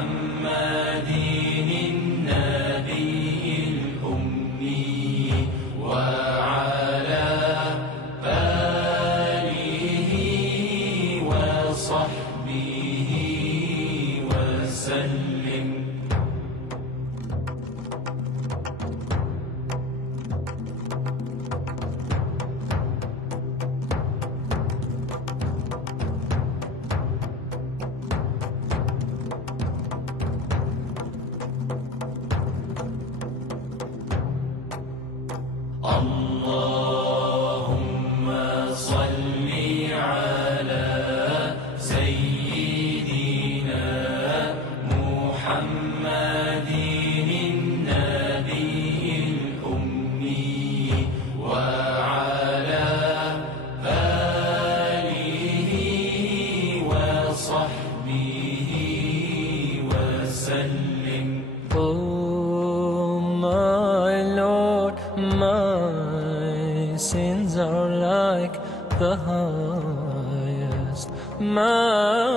محمد النبي الأمي وعلى آله وصحبه وسلم. اللهم صل على سيدنا محمد النبي الأمي وعلى آله وصحبه وسلم. Oh my Lord, my sins are like the highest mountain.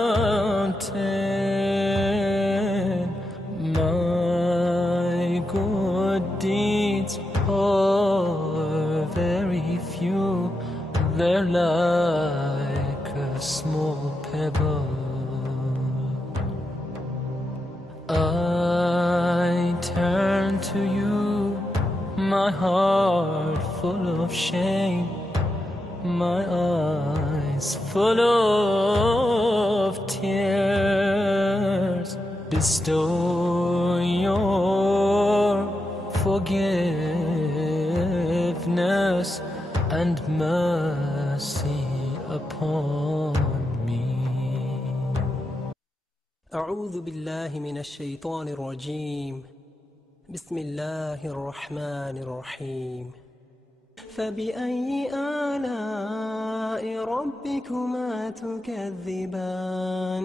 My good deeds are very few, they're like a small pebble. I turn to you, my heart full of shame, my eyes full of tears. Bestow your forgiveness and mercy upon me. أعوذ بالله من الشيطان الرجيم. بسم الله الرحمن الرحيم. فبأي آلاء ربكما تكذبان